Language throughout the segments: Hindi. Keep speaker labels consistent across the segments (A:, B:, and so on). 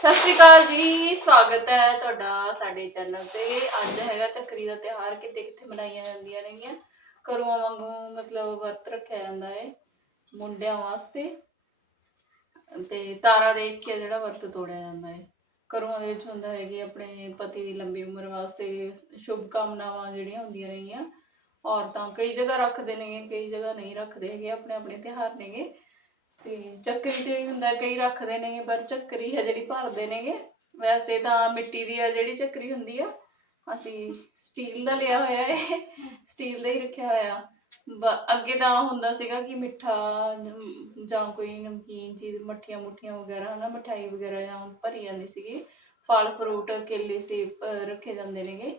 A: ਸਤਿ ਸ਼੍ਰੀ ਅਕਾਲ ਜੀ, ਸਵਾਗਤ ਹੈ ਤੁਹਾਡਾ ਸਾਡੇ ਚੈਨਲ ਤੇ। ਅੱਜ ਹੈਗਾ ਚੱਕਰੀ ਦਾ ਤਿਉਹਾਰ ਕਿਤੇ ਕਿਤੇ ਮਨਾਈਆਂ ਜਾਂਦੀਆਂ ਨੇਗੀਆਂ। ਕਰੂਆਂ ਵਾਂਗੂ ਮਤਲਬ ਵਰਤ ਰੱਖਿਆ ਜਾਂਦਾ ਹੈ ਮੁੰਡਿਆਂ ਵਾਸਤੇ। ਤੇ ਤਾਰਾ ਦੇਖ ਕੇ ਜਿਹੜਾ ਵਰਤ ਤੋੜਿਆ ਜਾਂਦਾ ਹੈ ਕਰੂਆਂ ਦੇ ਵਿੱਚ ਹੁੰਦਾ ਹੈ ਕਿ ਆਪਣੇ ਪਤੀ ਦੀ ਲੰਬੀ ਉਮਰ ਵਾਸਤੇ ਸ਼ੁਭ ਕਾਮਨਾਵਾਂ ਜਿਹੜੀਆਂ ਹੁੰਦੀਆਂ ਨੇਗੀਆਂ। ਔਰਤਾਂ ਕਈ ਜਗ੍ਹਾ ਰੱਖਦੇ ਨੇਗੇ, ਕਈ ਜਗ੍ਹਾ ਨਹੀਂ ਰੱਖਦੇ ਹੈਗੇ ਆਪਣੇ ਆਪਣੇ ਤਿਉਹਾਰ ਨੇਗੇ। ਤੇ ਚੱਕਰੀ ਤੇ ਵੀ ਹੁੰਦਾ ਕਈ ਰੱਖਦੇ ਨੇਗੇ ਪਰ ਚੱਕਰੀ ਹੈ ਜਿਹੜੀ ਭਰਦੇ ਨੇਗੇ, ਵੈਸੇ ਤਾਂ ਮਿੱਟੀ ਦੀ ਆ ਜਿਹੜੀ ਚੱਕਰੀ ਹੁੰਦੀ ਆ, ਅਸੀਂ ਸਟੀਲ ਦਾ ਲਿਆ ਹੋਇਆ ਹੈ ਸਟੀਲ ਦਾ ਹੀ ਰੱਖਿਆ ਹੋਇਆ। ਅੱਗੇ ਤਾਂ ਹੁੰਦਾ ਸੀਗਾ ਕਿ ਮਿੱਠਾ ਜਾਂ ਕੋਈ ਨਮਕੀਨ ਚੀਜ਼, ਮੱਠੀਆਂ ਮੁੱਠੀਆਂ ਵਗੈਰਾ, ਹਨਾ ਮਠਾਈ ਵਗੈਰਾ ਜਾਂ ਭਰੀ ਜਾਂਦੀ ਸੀਗੀ। ਫਲ ਫਰੂਟ ਕੇਲੇ, ਸੇਬ ਰੱਖੇ ਜਾਂਦੇ ਨੇਗੇ।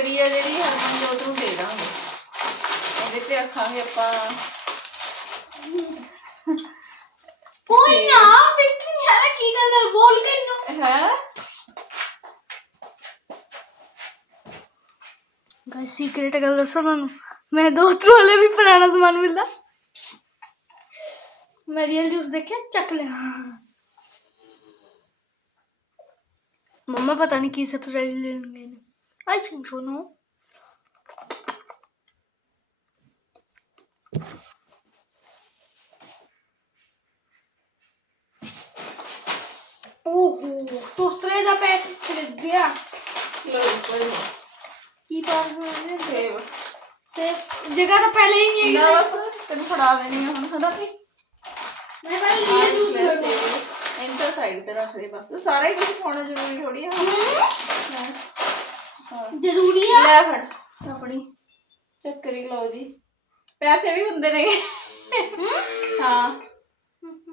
A: ਚੱਕਰੀ ਆ ਜਿਹੜੀ ਹਰਮਨ ਜੋਤ ਨੂੰ ਦੇ ਦਾਂਗੇ। ਇਹਦੇ ਤੇ ਰੱਖਾਂਗੇ ਆਪਾਂ।
B: ਕੋਈ ਨਾ ਫਿਰ ਕੀ ਹੈ ਕੀ ਗੱਲ ਹੈ ਬੋਲ ਕੇ ਨੂੰ
A: ਹੈ?
B: ਗਾਇਸ ਸੀਕ੍ਰੀਟ ਗੱਲ ਦੱਸਾਂ ਤੁਹਾਨੂੰ। ਮੈਂ ਦੋਸਤ ਵਾਲੇ ਵੀ ਪੁਰਾਣਾ ਸਮਾਨ ਮਿਲਦਾ। ਮੈਂ ਰੀਅਲ ਜੂਸ ਦੇਖਿਆ ਚੱਕ ਲਿਆ। ਮੰਮਾ ਪਤਾ ਨਹੀਂ ਕੀ ਸਰਪ੍ਰਾਈਜ਼ ਲੈਣ Açın şunu. Oho, tus tres de tres
A: ya. No, bueno.
B: की पावर सेव
A: सेव
B: जगह तो पहले ही नहीं है
A: बस
B: तेरे
A: खराब है नहीं हम खड़ा थी मैं पहले
B: लिए दूसरे इंटर साइड पे
A: रख दे बस सारा ही कुछ होना ज़रूरी थोड़ी है ਜ਼ਰੂਰੀ ਆ? ਲੈ ਫੜ। ਆਪਣੀ। ਚੱਕਰੀ ਲਓ ਜੀ। ਪੈਸੇ ਵੀ ਹੁੰਦੇ ਨੇ ਹਾਂ।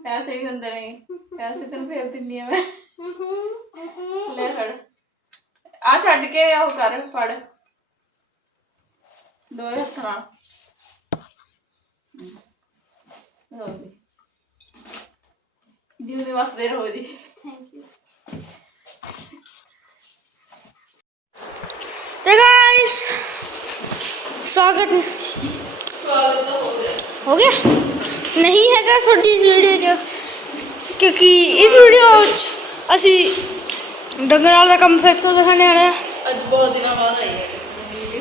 A: ਪੈਸੇ ਵੀ ਹੁੰਦੇ ਨੇ ਪੈਸੇ ਤੈਨੂੰ ਫੇਰ ਦਿੰਦੀ ਆ ਮੈਂ। ਲੈ ਫੜ। ਆ ਛੱਡ ਕੇ ਉਹ ਕਰ ਫੜ। ਦੋ ਹੱਥ ਨਾਲ। ਹਮ। ਲਓ ਜੀ। ਜਿਉਂਦੇ ਵਸਦੇ ਰਹੋ ਜੀ
B: ਥੈਂਕ ਯੂ ਗਾਇਸ ਸਵਾਗਤ
A: ਸਵਾਗਤ ਤਾਂ ਹੋ ਗਿਆ
B: ਹੋ ਗਿਆ ਨਹੀਂ ਹੈਗਾ ਤੁਹਾਡੀ ਇਸ ਵੀਡੀਓ 'ਚ ਕਿਉਂਕਿ ਇਸ ਵੀਡੀਓ 'ਚ ਅਸੀਂ ਡੰਗਰਾਂ ਦਾ ਕੰਮ ਫਿਰ ਤੋਂ ਦਿਖਾਣੇ ਵਾਲੇ ਆ
A: ਅੱਜ ਬਹੁਤ ਦਿਨਾਂ ਬਾਅਦ ਆਈ ਹੈ ਵੀਡੀਓ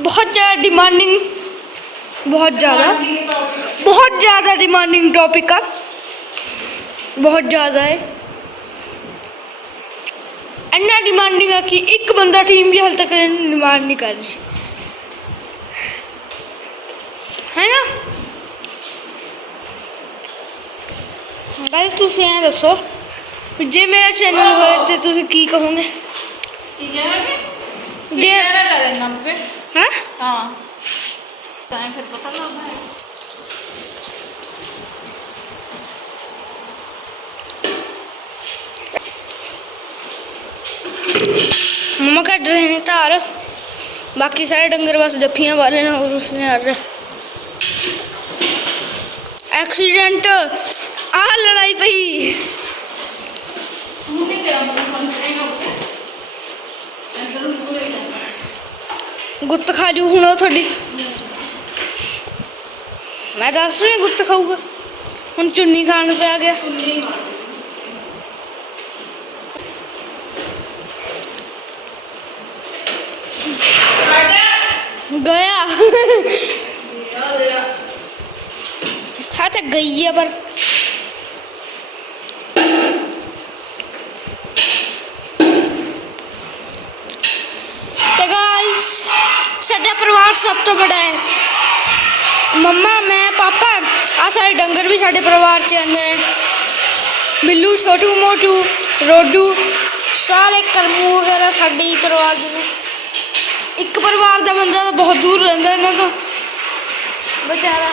B: ਬਹੁਤ ਜ਼ਿਆਦਾ ਡਿਮਾਂਡਿੰਗ ਬਹੁਤ ਜ਼ਿਆਦਾ ਬਹੁਤ ਜ਼ਿਆਦਾ ਡਿਮਾਂਡਿੰਗ ਟੌਪਿਕ ਆ ਬਹੁਤ ਜ਼ਿਆਦਾ ਹੈ ਇੰਨਾ ਡਿਮਾਂਡਿੰਗ ਆ ਕਿ ਇੱਕ ਬੰਦਾ ਟੀਮ ਵੀ ਹਾਲ ਤੱਕ ਡਿਮਾਂਡ ਨਹੀਂ ਕਰ ਰਹੀ ਹੈ ਨਾ ਗਾਇਸ ਤੁਸੀਂ ਐਂ ਦੱਸੋ ਵੀ ਜੇ ਮੇਰਾ ਚੈਨਲ ਹੋਏ ਤੇ ਤੁਸੀਂ ਕੀ ਕਹੋਗੇ
A: ਕੀ ਕਹਿਣਾ ਕਿ ਕੀ
B: ਜੇ मम्मा कट रहे हैं तार। बाकी सारे डंगर बस जफिया वाले ना और उसने हर एक्सीडेंट। आ
A: लड़ाई
B: पई।
A: गुत्त खा
B: जू हूँ थोड़ी। मैं दस रही गुत्त खाऊगा। हूँ चुन्नी खान पे आ गया। गया। हाँ तो गई है, पर तो परिवार सब तो बड़ा है। मम्मा, मैं, पापा, आ सारे डंगर भी साढ़े परिवार से आने बिल्लू, छोटू, मोटू, रोडू, सारे करमू वगैरह साढ़े ही परिवार के एक परिवार
A: का बंदा
B: तो बहुत दूर रहा इन्हों का बेचारा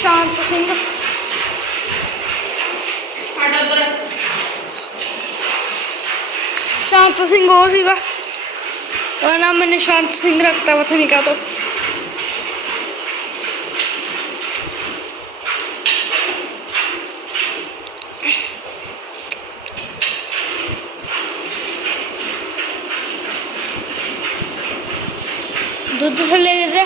B: शांत सिंह शांत सिंह वो सी नाम मैंने शांत सिंह रखता पता नहीं कह तो રે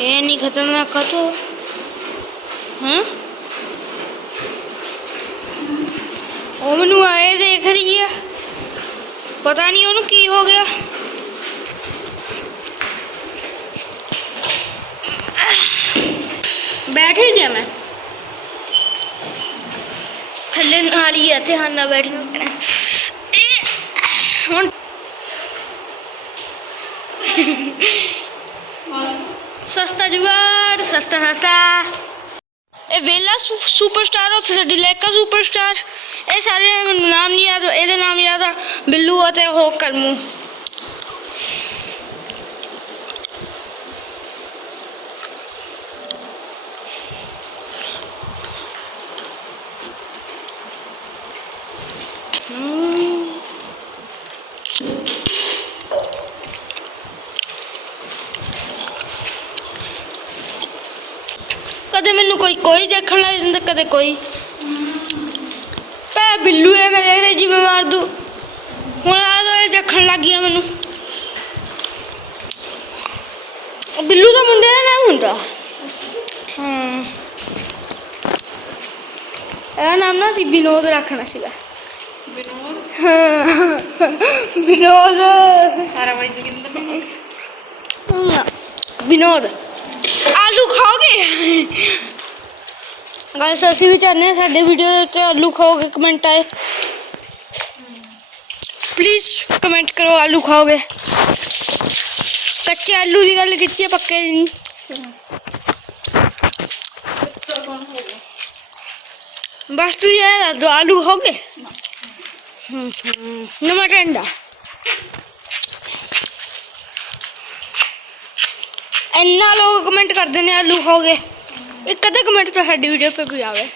B: એની ખતરનાક હતું. હમ? ओमनू आए देख रही है पता नहीं ओनू की हो गया बैठ ही गया मैं थले नाल ही थे हाँ ना बैठ सस्ता जुगाड़ सस्ता सस्ता ਵੇਲਾ ਸੁ- ਸੁਪਰਸਟਾਰ ਉੱਥੇ ਸਾਡੀ ਲੈਕਾ ਸੁਪਰਸਟਾਰ ਇਹ ਸਾਰੇ ਨਾਮ ਨਹੀਂ ਯਾਦ, ਇਹਦੇ ਨਾਮ ਯਾਦ ਆ, ਬਿੱਲੂ ਅਤੇ ਉਹ ਕਰਮੂ। ਕਦੇ ਮੈਨੂੰ ਕੋਈ ਕੋਈ ਦੇਖਣ ਲੱਗ ਜਾਂਦਾ ਕਦੇ ਕੋਈ ਪੈ ਬਿੱਲੂ ਹੈ ਮੈਂ ਦੇਖ ਰਿਹਾ ਜਿਵੇਂ ਮਾਰ ਦੂ ਹੁਣ ਆ ਦੋ ਇਹ ਦੇਖਣ ਲੱਗ ਗਿਆ ਮੈਨੂੰ ਉਹ ਬਿੱਲੂ ਦਾ ਮੁੰਡੇ ਦਾ ਨਾਮ ਹੁੰਦਾ ਹਾਂ ਇਹ ਨਾਮ ਨਾ ਸੀ ਵਿਨੋਦ ਰੱਖਣਾ ਸੀਗਾ
A: ਵਿਨੋਦ
B: ਹਾਂ, ਵਿਨੋਦ
A: ਸਾਰਾ ਬਾਈ ਜੋਗਿੰਦਰ
B: ਹਾਂ, ਵਿਨੋਦ ਆਲੂ ਖਾਓਗੇ ਗਾਇਸ ਅਸੀਂ ਵੀ ਚਾਹੁੰਦੇ ਹਾਂ ਸਾਡੇ ਵੀਡੀਓ ਦੇ ਉੱਤੇ ਆਲੂ ਖਾਓਗੇ ਕਮੈਂਟ ਆਏ ਪਲੀਜ਼ ਕਮੈਂਟ ਕਰੋ ਆਲੂ ਖਾਓਗੇ ਕੱਚੇ ਆਲੂ ਦੀ ਗੱਲ ਕੀਤੀ ਹੈ ਪੱਕੇ ਦੀ ਨਹੀਂ
A: ਤਾਂ ਕੌਣ ਹੋ ਗਿਆ
B: ਬਸ ਤੂੰ ਇਹ ਦੱਸ ਦੋ ਆਲੂ ਖਾਓਗੇ ਹਮ, ਹਮ, ਨਮਕ ਟੰਡਾ ਇੰਨਾ ਲੋਕ ਕਮੈਂਟ ਕਰਦੇ ਨੇ ਆਲੂ ਖਾਓਗੇ ਇੱਕ ਅੱਧਾ ਕਮੈਂਟ ਤਾਂ ਸਾਡੀ ਵੀਡੀਓ 'ਤੇ ਵੀ ਆਵੇ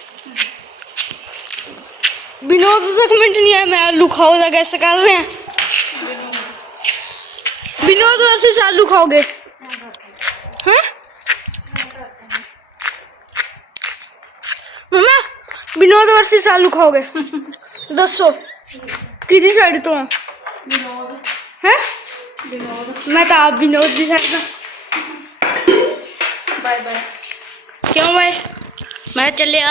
B: ਵਿਨੋਦ ਦਾ ਕਮੈਂਟ ਨਹੀਂ ਆਇਆ ਮੈਂ ਆਲੂ ਖਾਓ ਦਾ ਗੈਸ ਕਰ ਰਿਹਾ ਵਿਨੋਦ ਵਰਸਸ ਆਲੂ ਖਾਓਗੇ ਹਾਂ ਮਮਾ ਵਿਨੋਦ ਵਰਸਸ ਆਲੂ ਖਾਓਗੇ ਦੱਸੋ ਕਿਹਦੀ ਸਾਈਡ ਤੋਂ
A: ਵਿਨੋਦ
B: ਹੈ
A: ਵਿਨੋਦ
B: ਮੈਂ ਤਾਂ ਆਪ ਵਿਨੋਦ ਦੀ ਸਾਈਡ ਮੈਂ ਚੱਲਿਆ।